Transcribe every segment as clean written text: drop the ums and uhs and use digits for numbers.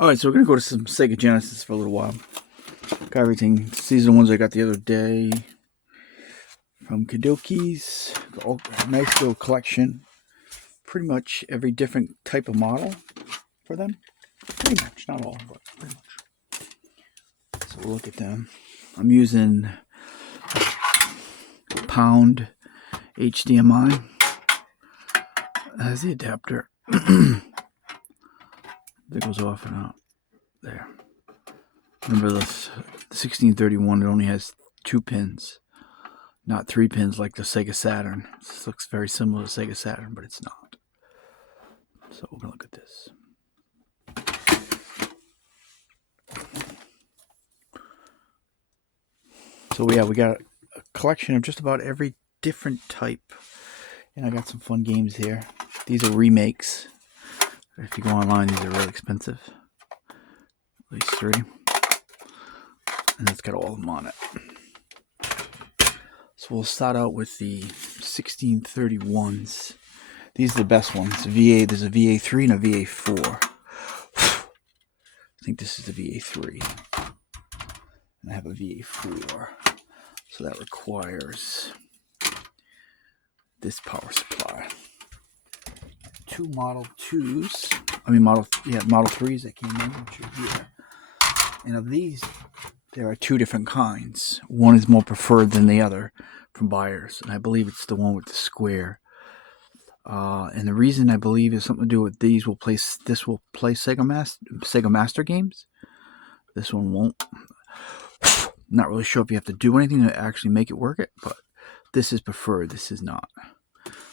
Alright, so we're going to go to some Sega Genesis for a little while. Got everything. These are the ones I got the other day from Kadoki's. Nice little collection. Pretty much every different type of model for them. Pretty much, not all, but pretty much. So we'll look at them. I'm using pound HDMI as the adapter. That goes off and out. There. Remember this 1631, it only has 2 pins, not 3 pins like the Sega Saturn. This looks very similar to Sega Saturn, but it's not. So we're going to look at this. So yeah, we got a collection of just about every different type. And I got some fun games here. These are remakes. If you go online, these are really expensive. At least 3. And it's got all of them on it. So we'll start out with the 1631s. These are the best ones. There's a VA3 and a VA4. I think this is the VA3. And I have a VA4. So that requires this power supply. 2 Model 2s. Model 3s that came in, which are here. And of these, there are 2 different kinds. One is more preferred than the other from buyers, and I believe it's the one with the square. And the reason I believe is something to do with these will play Sega Master games. This one won't. Not really sure if you have to do anything to actually make it work it, but this is preferred. This is not.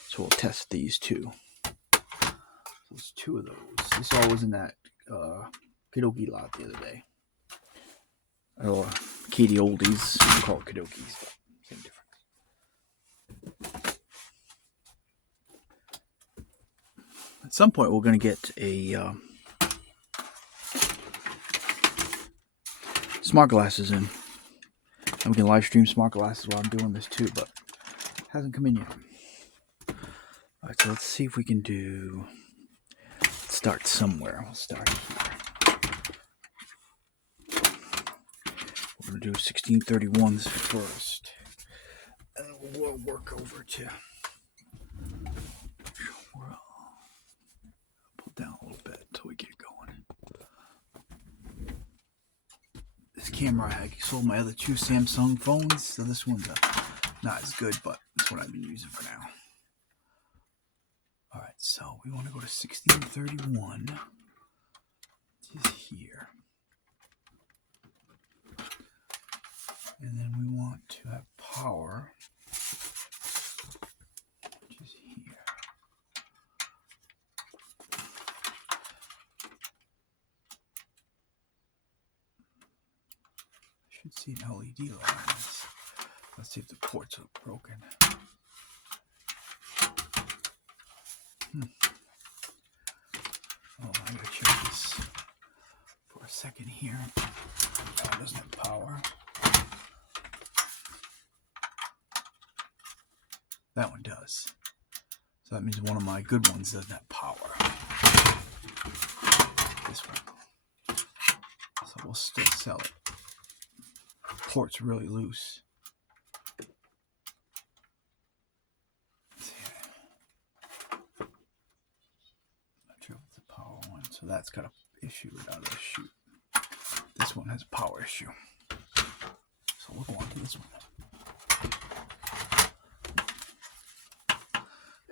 So we'll test these 2. There's 2 of those. This all was in that Kadoki lot the other day. Or Katie Oldies. We call it Kadoki's, but same difference. At some point, we're going to get a smart glasses in. And we can live stream smart glasses while I'm doing this too, but it hasn't come in yet. Alright, so let's see if we can do... Start somewhere. We'll start here. We're going to do 1631s first. And we'll work over to... Pull down a little bit until we get going. This camera, I sold my other 2 Samsung phones, so this one's not as good, but that's what I've been using for now. Alright, so we want to go to 1631. Which is here. And then we want to have power, which is here. I should see an LED light on this. Let's see if the ports are broken. Oh, I gotta check this for a second here. Oh, it doesn't have power. That one does. So that means one of my good ones doesn't have power. This one. So we'll still sell it. Port's really loose. So that's got an issue with that other shoot. This one has a power issue. So we'll go on to this one.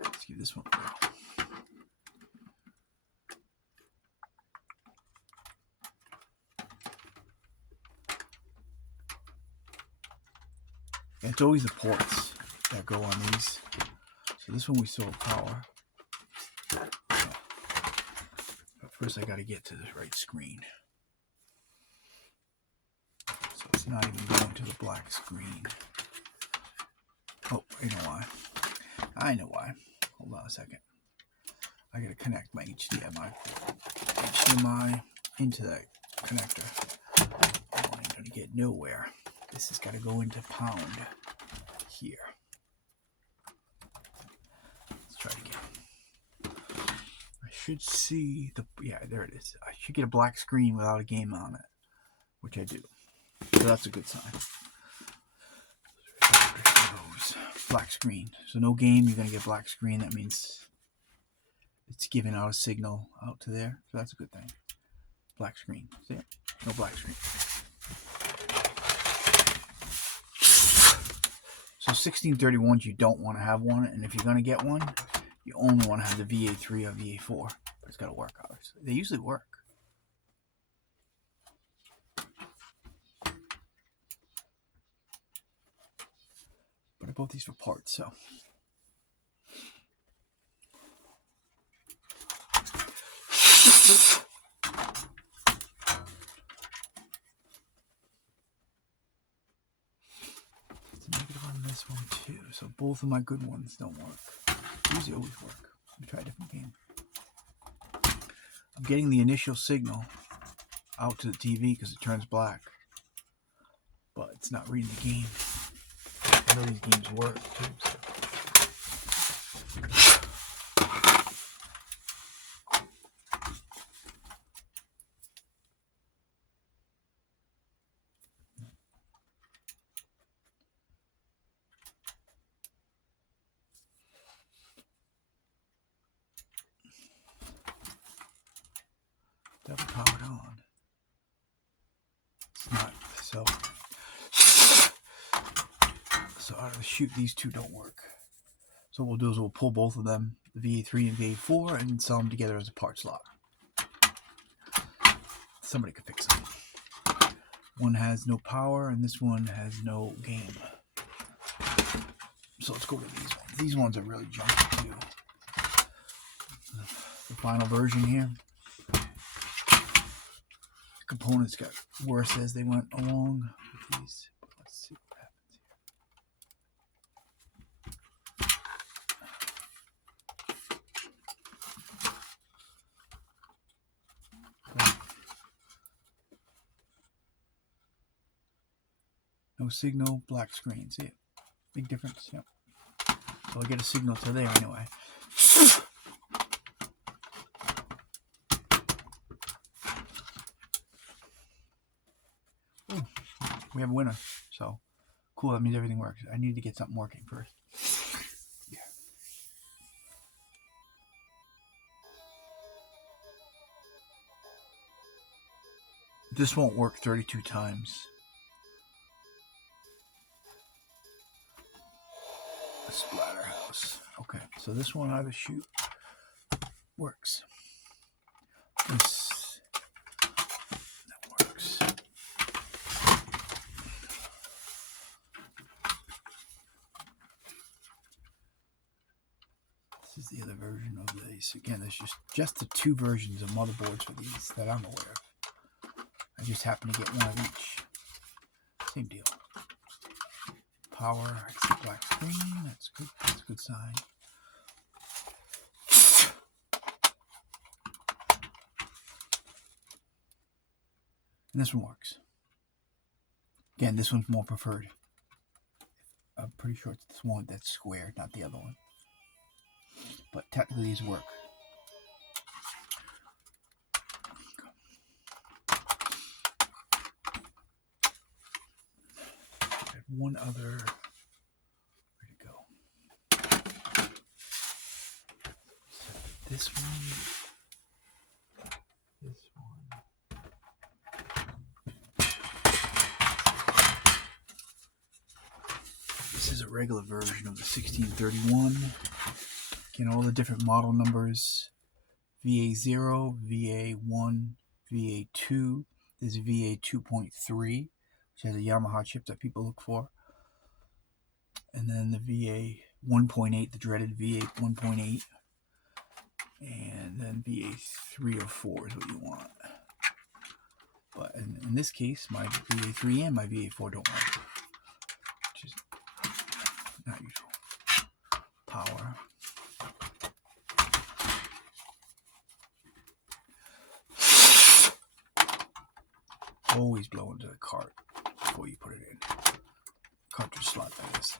Let's give this one a go. And it's always the ports that go on these. So this one we still have power. First, I got to get to the right screen. So it's not even going to the black screen. Oh, you know why? I know why. Hold on a second. I got to connect my HDMI port. HDMI into that connector. I ain't going to get nowhere. This has got to go into pound here. Let's try it again. should see the, yeah, there it is. I should get a black screen without a game on it, which I do. So that's a good sign. Black screen. So no game, you're going to get black screen. That means it's giving out a signal out to there. So that's a good thing. Black screen. See it? No black screen. So 1631s, you don't want to have one. And if you're going to get one, you only want to have the VA3 or VA4. But it's got to work, obviously. They usually work. But I bought these for parts, so. It's a negative on this one too. So both of my good ones don't work. These always work. Let me try a different game. I'm getting the initial signal out to the TV because it turns black. But it's not reading the game. I know these games work too. So. Double powered on. It's not. So out of the chute, these two don't work. So what we'll do is we'll pull both of them, the VA3 and VA4, and sell them together as a part slot. Somebody could fix them. One has no power, and this one has no game. So let's go to these ones. These ones are really junky too. The final version here. The components got worse as they went along with these. Let's see what happens here. No signal, black screen. See it? Big difference. Yep. So I get a signal to there anyway. Ooh, we have a winner. So cool. That means everything works. I need to get something working first. Yeah. This won't work 32 times. Splatterhouse. Okay, so this one out of the chute works. This that works. This is the other version of these. Again, there's just the two versions of motherboards for these that I'm aware of. I just happen to get one of each. Same deal. Power, I see black screen, that's good, that's a good sign. And this one works. Again, this one's more preferred. I'm pretty sure it's this one that's square, not the other one. But technically these work. One other, where'd it go? This one, this one. This is a regular version of the 1631. Again, all the different model numbers: VA0, VA1, VA2. This is VA 2.3. Which has a Yamaha chip that people look for. And then the VA 1.8, the dreaded VA 1.8. And then VA 3 or 4 is what you want. But in this case, my VA 3 and my VA 4 don't work. Which is not usual. Power. Always blow into the cart before you put it in. Cartridge slot, that is.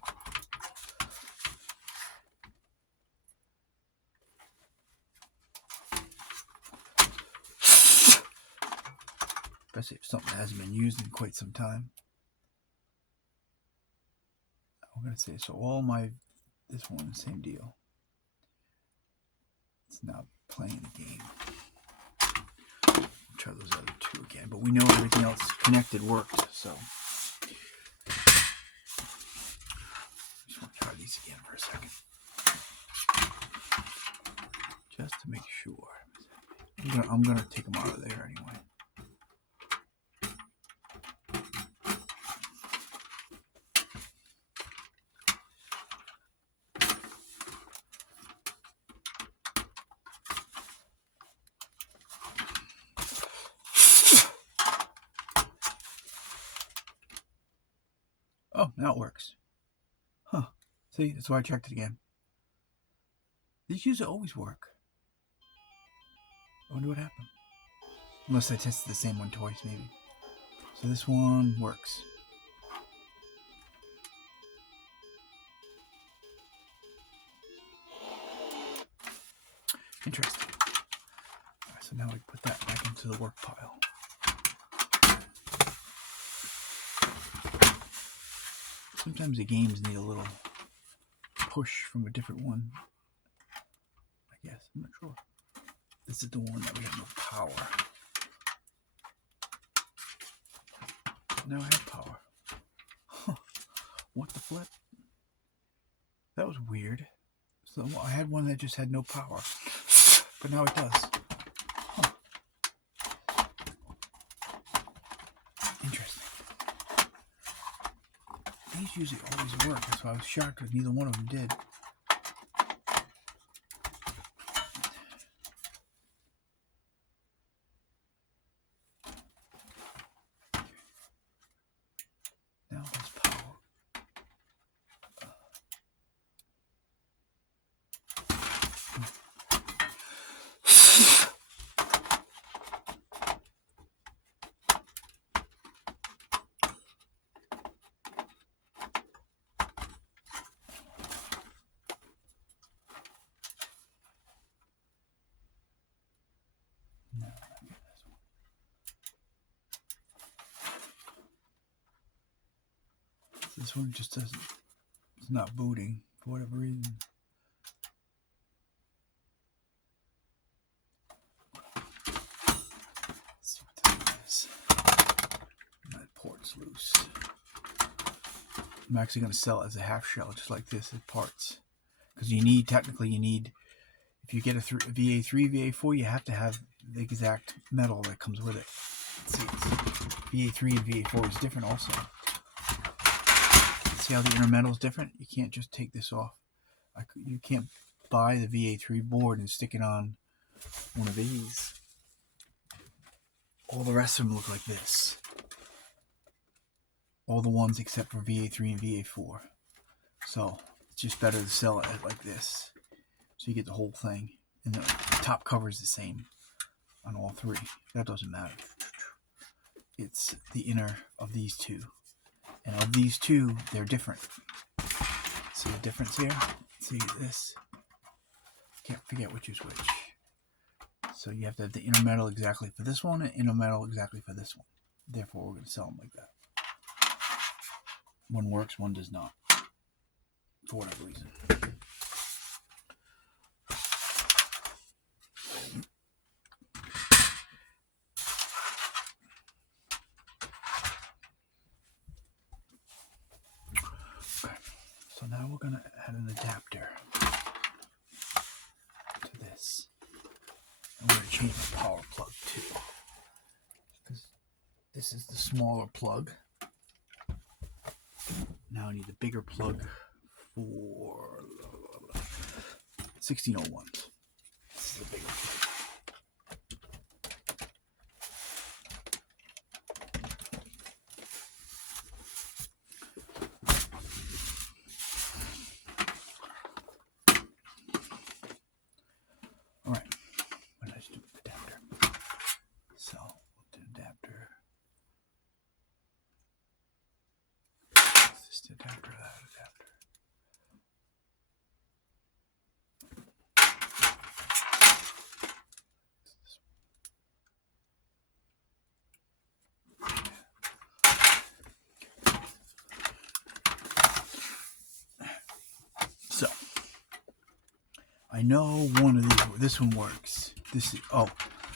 especially if something hasn't been used in quite some time. I'm going to say, so all my, this one, same deal. It's not playing the game. I'll try those other two again, but we know everything else connected worked, so. Just want to try these again for a second. Just to make sure. I'm gonna take them out of there anyway. Oh, now it works. Huh. See, that's why I checked it again. These usually always work. I wonder what happened. Unless I tested the same one twice, maybe. So this one works. Interesting. All right, so now we put that back into the work pile. Sometimes the games need a little push from a different one. I guess. I'm not sure. This is the one that we have no power. Now I have power. Huh. What the flip? That was weird. So I had one that just had no power. But now it does. Huh. Interesting. These usually always work. That's why I was shocked that neither one of them did. Now there's power. This one just doesn't, it's not booting for whatever reason. Let's see what this is. That port's loose. I'm actually going to sell it as a half shell, just like this, as parts. Because you need, technically you need, if you get a VA3, VA4, you have to have the exact metal that comes with it. Let's see, VA3 and VA4 is different also. See how the inner metal is different? You can't just take this off. You can't buy the VA3 board and stick it on one of these. All the rest of them look like this. All the ones except for VA3 and VA4. So it's just better to sell it like this. So you get the whole thing. And the top cover is the same on all three. That doesn't matter. It's the inner of these two. And of these two, they're different. See the difference here? See this? Can't forget which is which. So you have to have the inner metal exactly for this one and inner metal exactly for this one. Therefore, we're going to sell them like that. One works, one does not. For whatever reason. So now we're going to add an adapter to this. I'm going to change the power plug too. Because this is the smaller plug. Now I need the bigger plug for 1601s. This is the bigger plug. I know one of these. This one works. This is, oh,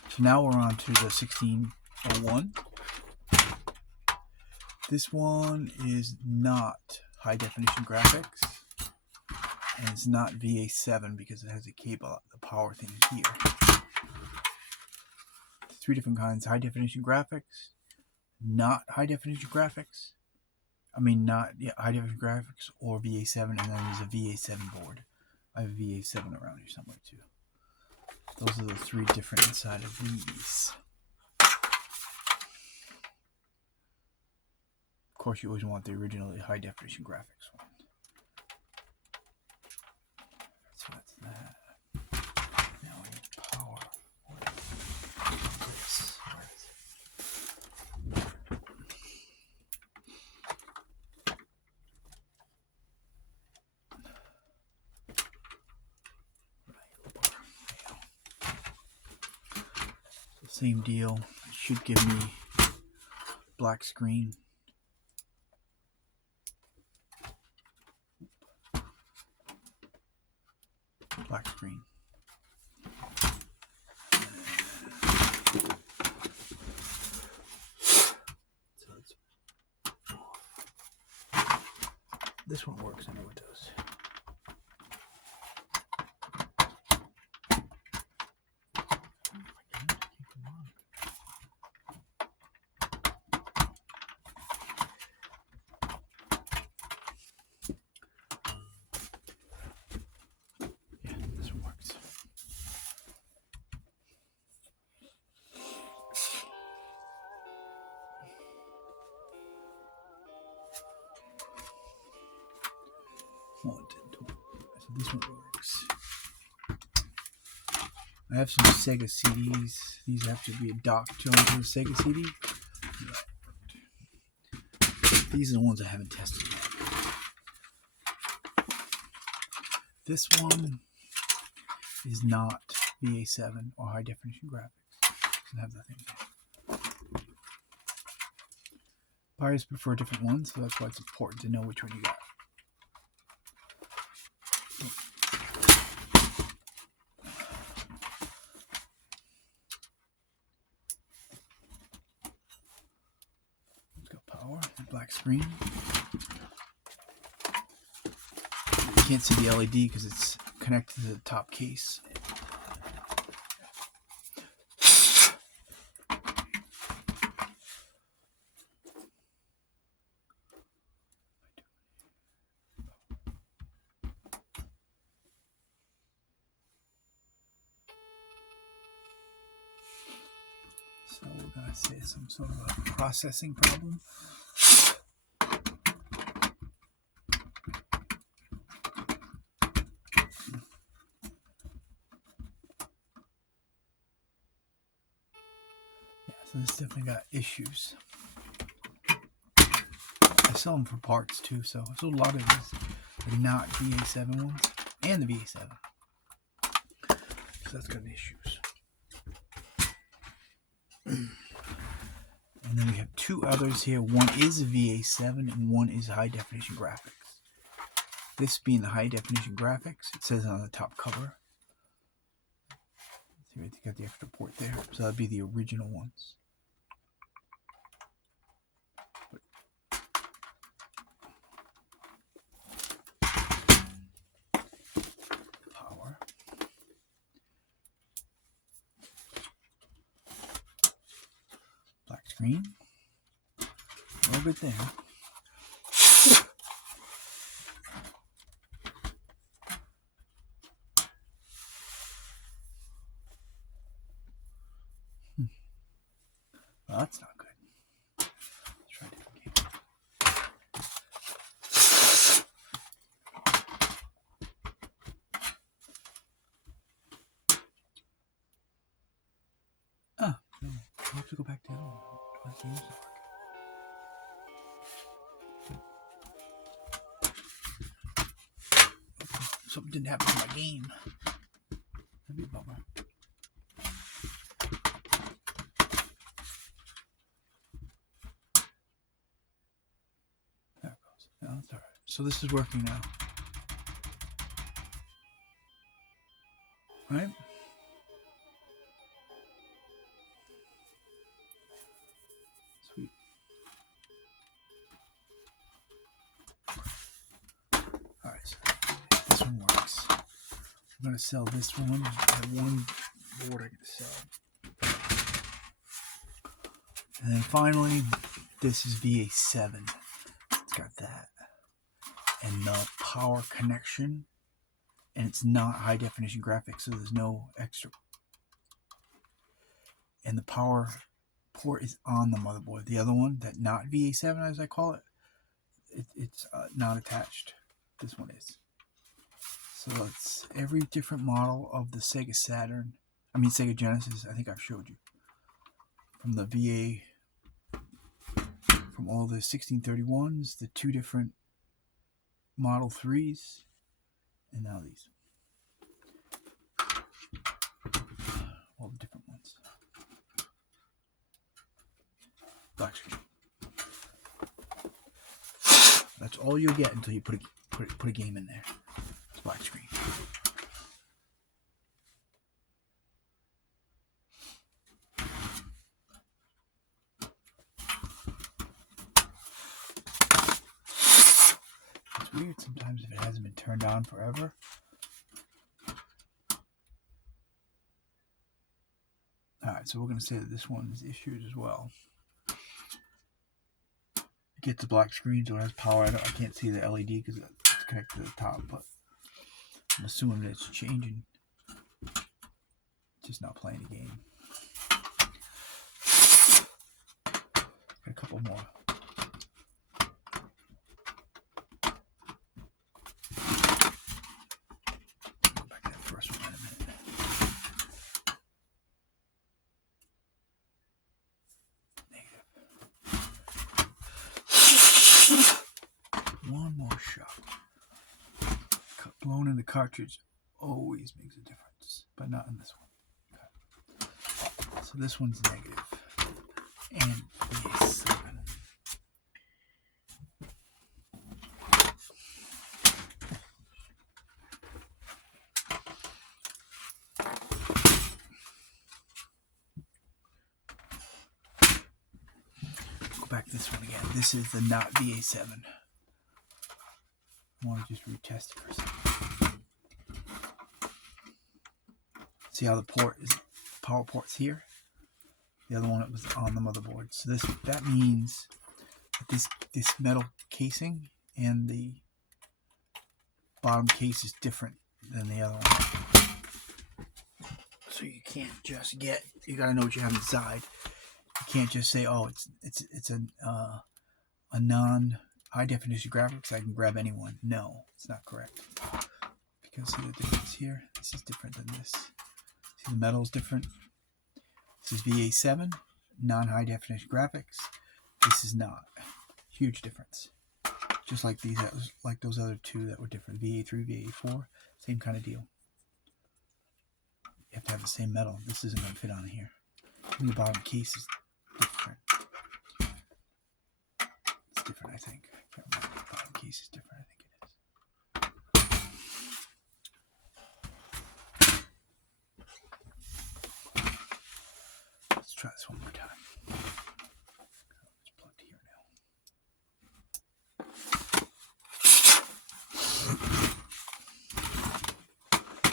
so now we're on to the 1601. This one is not high definition graphics, and it's not VA7 because it has a cable. The power thing is here. 3 different kinds: high definition graphics, not high definition graphics. I mean, not high definition graphics or VA7, and then there's a VA7 board. I have a VA7 around here somewhere too. Those are the 3 different inside of these. Of course, you always want the originally high definition graphics one. So that's that. Now I need power. What is this? Where is it? Same deal. It should give me black screen. Black screen. So it's off. This one works. I know it does. So this one works. I have some SEGA CDs. These have to be docked onto the SEGA CD. These are the ones I haven't tested yet. This one is not VA7 or high definition graphics. Doesn't have that thing there. Buyers prefer different ones, so that's why it's important to know which one you got. Black screen. You can't see the LED because it's connected to the top case. So we're going to say some sort of a processing problem. So this definitely got issues. I sell them for parts too, so a lot of these are not VA7 ones, and the VA7. So that's got issues. And then we have 2 others here. One is VA7 and one is high definition graphics. This being the high definition graphics, it says on the top cover. See, right, they got the extra port there, so that'd be the original ones. Power. Black screen. All good there. Well, that's not good. Let's try a different game. Ah, no. I'll have to go back to the other one. Let's use it. Something didn't happen to my game. That'd be a bummer. There it goes. No, that's alright. So this is working now. right? Sweet. All right, so this one works. I'm gonna sell this one. I have one board I can sell. And then finally, this is VA7. It's got that. And the power connection. And it's not high definition graphics, so there's no extra. And the power port is on the motherboard. The other one, that not VA7 as I call it, it's not attached. This one is. So it's every different model of the Sega Sega Genesis. I think I've showed you. From the VA, from all the 1631s, the two different Model 3s, and now these. All the different ones. Black screen. That's all you'll get until you put a game in there. It's black screen. It's weird sometimes if it hasn't been turned on forever. Alright, so we're going to say that this one is issued as well. It gets the black screen, so it has power. I can't see the LED because it's connected to the top, but I'm assuming that it's changing. Just not playing the game. Got a couple more. Go back to that first one in a minute. One more shot. Blown in the cartridge always makes a difference, but not in this one. Okay. So this one's negative. And VA7. Go back to this one again. This is the not VA7. I want to just retest it for a second. See how the power port's here? The other one, it was on the motherboard. So that means that this metal casing and the bottom case is different than the other one. So you can't just you gotta know what you have inside. You can't just say, oh, it's a non high definition graphics, I can grab anyone. No, it's not correct. Because see the difference here? This is different than this. See the metal is different. This is VA7, non-high definition graphics. This is not. Huge difference. Just like those other two that were different. VA3, VA4, same kind of deal. You have to have the same metal. This isn't going to fit on here. And the bottom case is different. It's different, I think. I can't remember. The bottom case is different, I think it is. Let's try this one more time. It's plugged here now.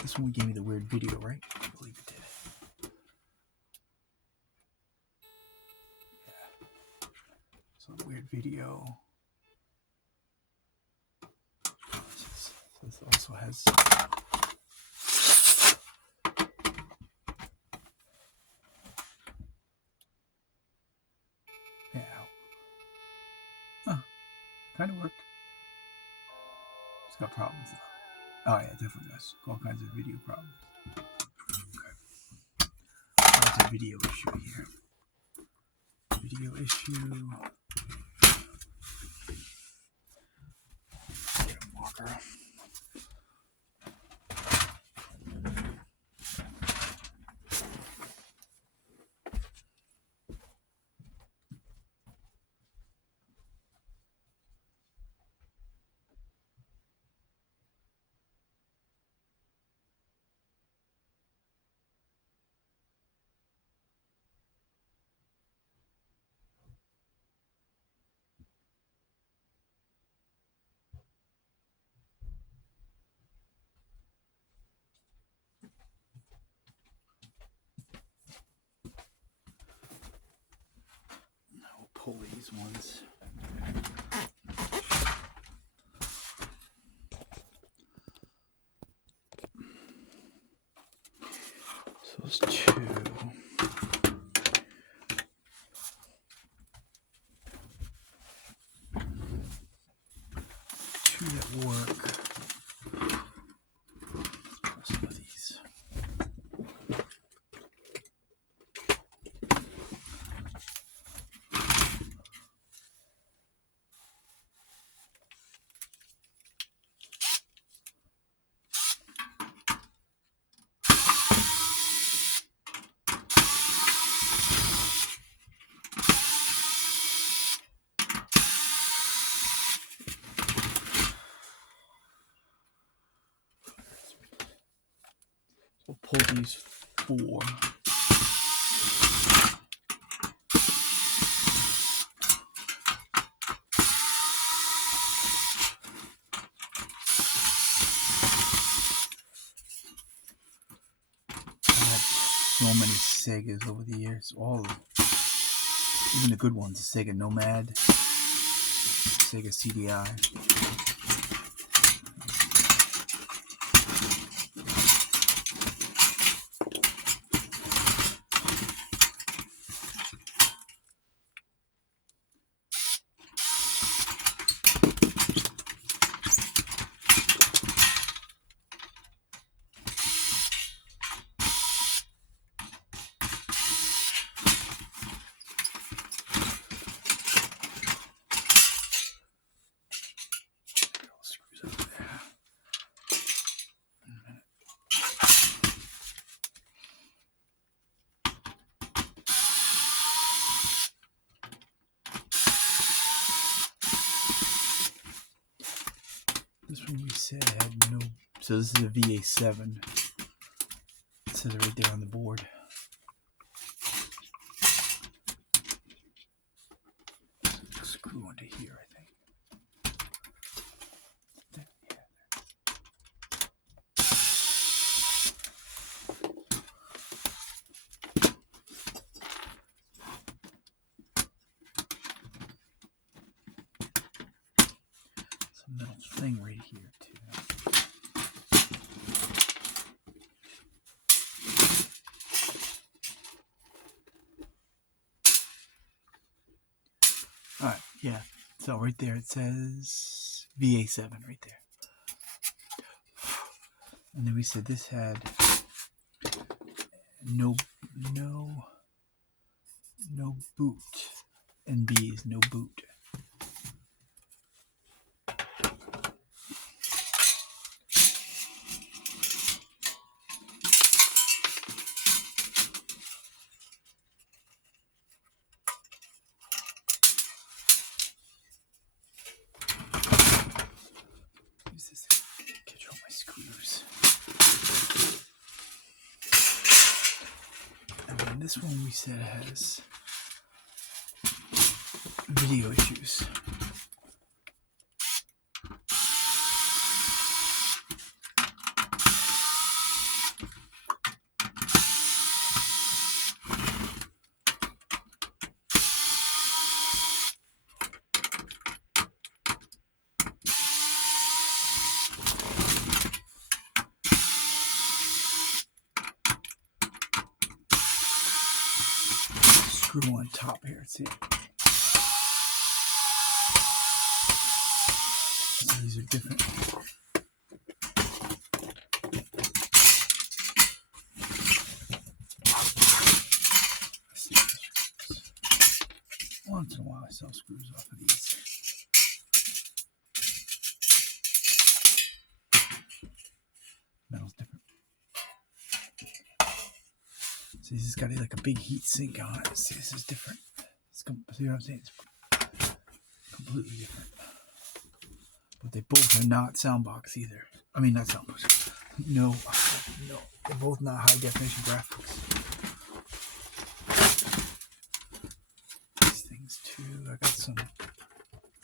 This one gave me the weird video, right? I believe it did. Yeah. So the weird video. This also has. Yeah. Huh. Kind of worked. It's got problems though. Oh yeah, it definitely does. All kinds of video problems. Okay. That's a video issue here. Video issue. Get a marker. these ones. So it's two. Two that work. Some of these. We'll pull these four. So many Segas over the years. All, even the good ones. The Sega Nomad, Sega CDI. This one we said had no. So this is a VA7. It says it right there on the board. Screw under here, I think. Some metal thing right here too. All right, yeah. So right there it says VA7 right there. And then we said this had no boot. NB is no boot. Use this to catch all my screws. And then this one we said has video issues. Screw on top here, see? These are different. Once in a while I sell screws off of these. Metal's different. See, this has got like a big heat sink on it. See, this is different. See what I'm saying? It's completely different. But they both are not soundbox either. I mean, not soundbox. No. They're both not high definition graphics. These things too. I got some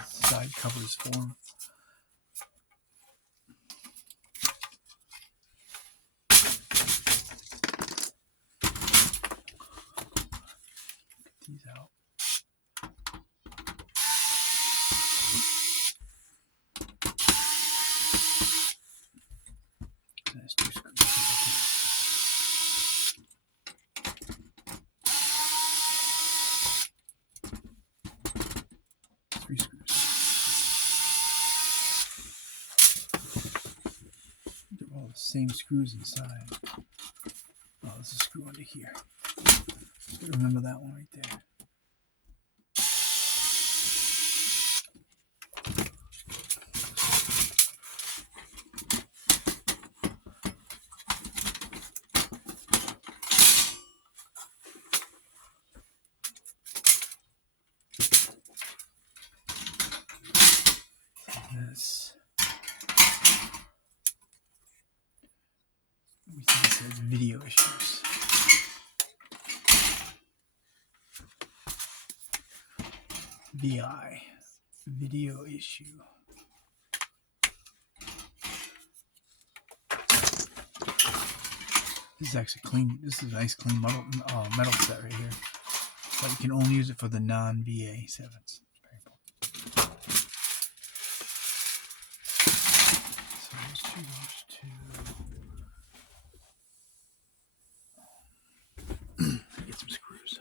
side covers for them. Get these out. same screws inside. Oh, there's a screw under here. Remember that one right there. This. We think it says video issues. VI. Video issue. This is actually clean. This is a nice clean metal set right here. But you can only use it for the non-VA7s. So those two. Get some screws.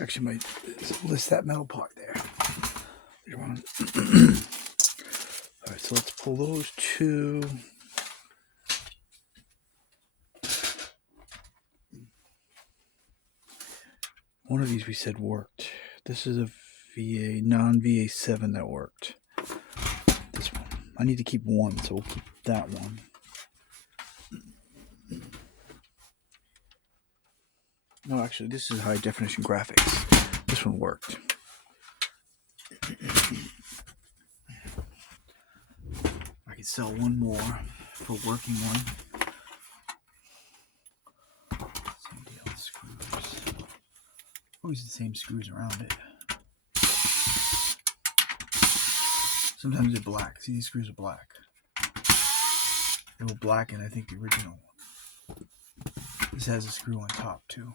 Actually, might list that metal part there. All right, so let's pull those two. One of these we said worked. This is a VA, non-VA7 that worked. This one. I need to keep one, so we'll keep that one. No, actually, this is high definition graphics. This one worked. I could sell one more for working one. Same deal, screws. Always the same screws around it. Sometimes they're black. See, these screws are black. They were black, and I think the original one. This has a screw on top too.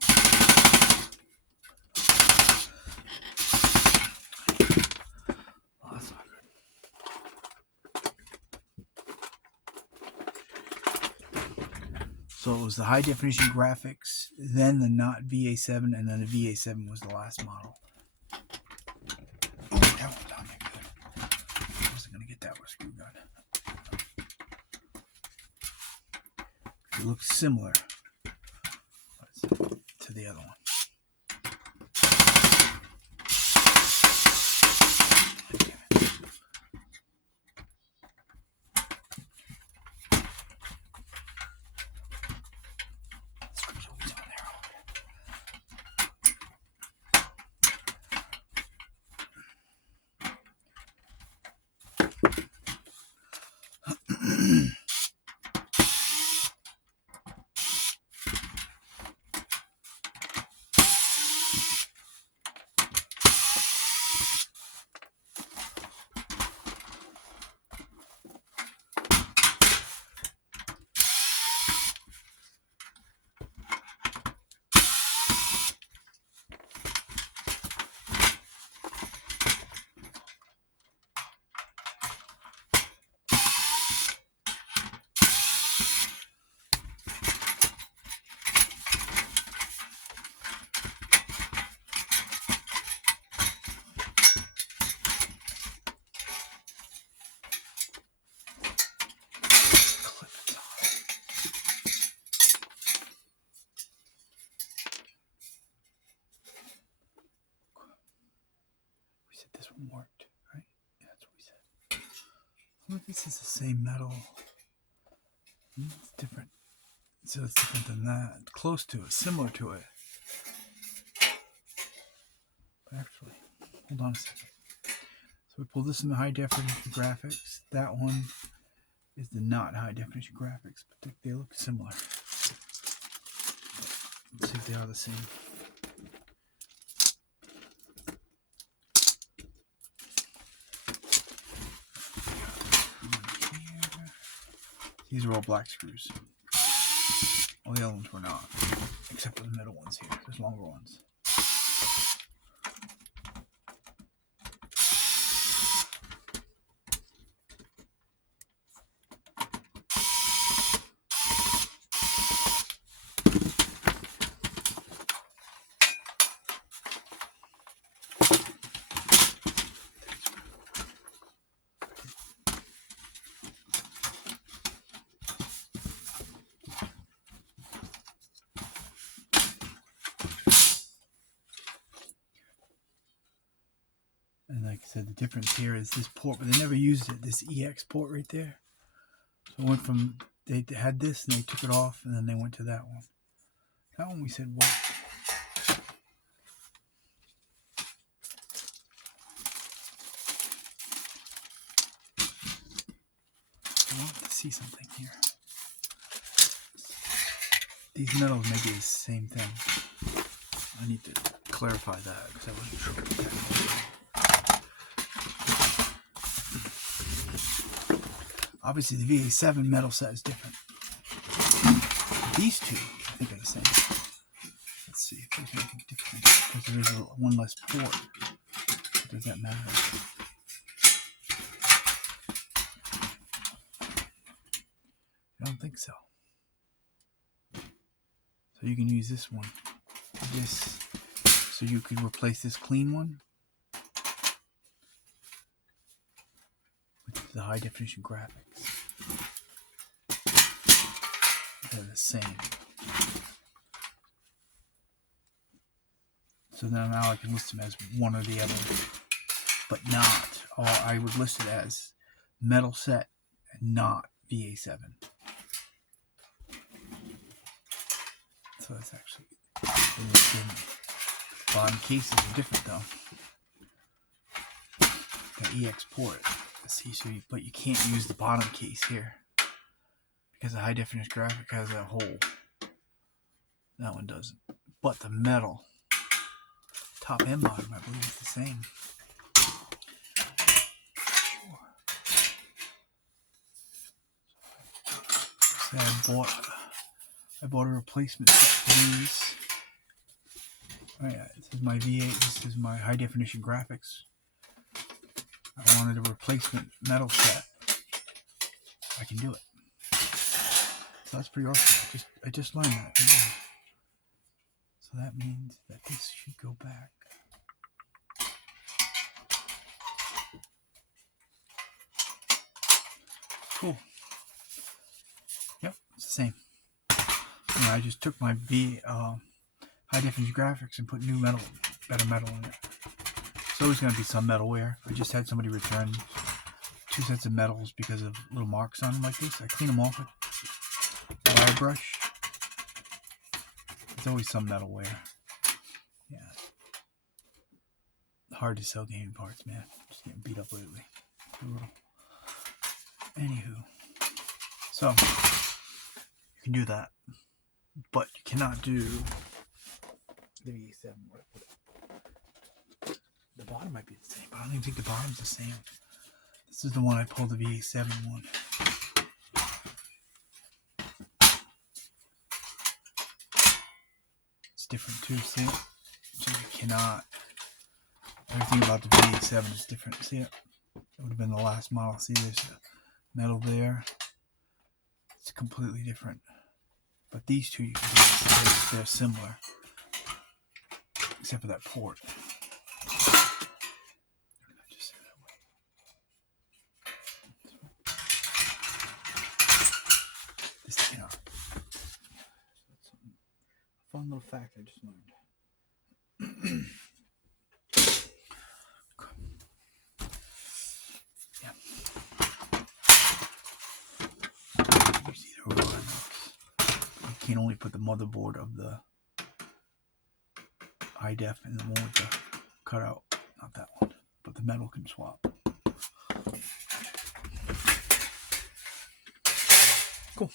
Oh, that's not good. So it was the high definition graphics, then the not VA7, and then the VA7 was the last model. Oh, that one's on there good. I wasn't gonna get that with a screw gun. It looks similar to the other one. Screws always on there. worked, right? Yeah, that's what we said. Well, this is the same metal. It's different. So it's different than that. Close to it, similar to it. But actually, hold on a second. So we pull this in the high definition graphics. That one is the not high definition graphics, but they look similar. Let's see if they are the same. These are all black screws. All the other ones were not, except for the middle ones here. There's longer ones. And like I said, the difference here is this port, but they never used it, this EX port right there. So it went from, they had this and they took it off and then they went to that one. That one we said what? I want to see something here. These metals may be the same thing. I need to clarify that because I wasn't sure what that was. Obviously, the VA7 metal set is different. These two, I think, are the same. Let's see if there's anything different because there is one less port. Does that matter? I don't think so. So you can use this one. This, so you could replace this clean one with the high definition graphics. They're the same. So now I can list them as one or the other, but not, or I would list it as metal set and not VA7. So that's actually, the bottom cases are different though. The EX port, see, so but you can't use the bottom case here because the high definition graphic has that hole. That one doesn't. But the metal, top and bottom, I believe is the same. So I bought a replacement set for these. Oh yeah, this is my V8. This is my high definition graphics. I wanted a replacement metal set. I can do it. So that's pretty awesome. I just learned that. So that means that this should go back. Cool. Yep, it's the same. And I just took my high definition graphics and put new metal, better metal in it. There's always going to be some metal wear. I just had somebody return 2 sets of metals because of little marks on them like this. I clean them off with a wire brush. There's always some metal wear. Yeah. Hard to sell gaming parts, man. Just getting beat up lately. Brutal. Anywho. So, you can do that. But you cannot do the VA7. The bottom might be the same, but I don't even think the bottom's the same. This is the one I pulled, the VA7 one. It's different too, see it? So you cannot. Everything about the VA7 is different, see it? It would have been the last model. See, there's the metal there. It's completely different. But these two, you can see, they're similar. Except for that port. This cannot. That's a fun little fact I just learned. put the motherboard of the high def and the one with the cutout. Not that one, but the metal can swap. Cool.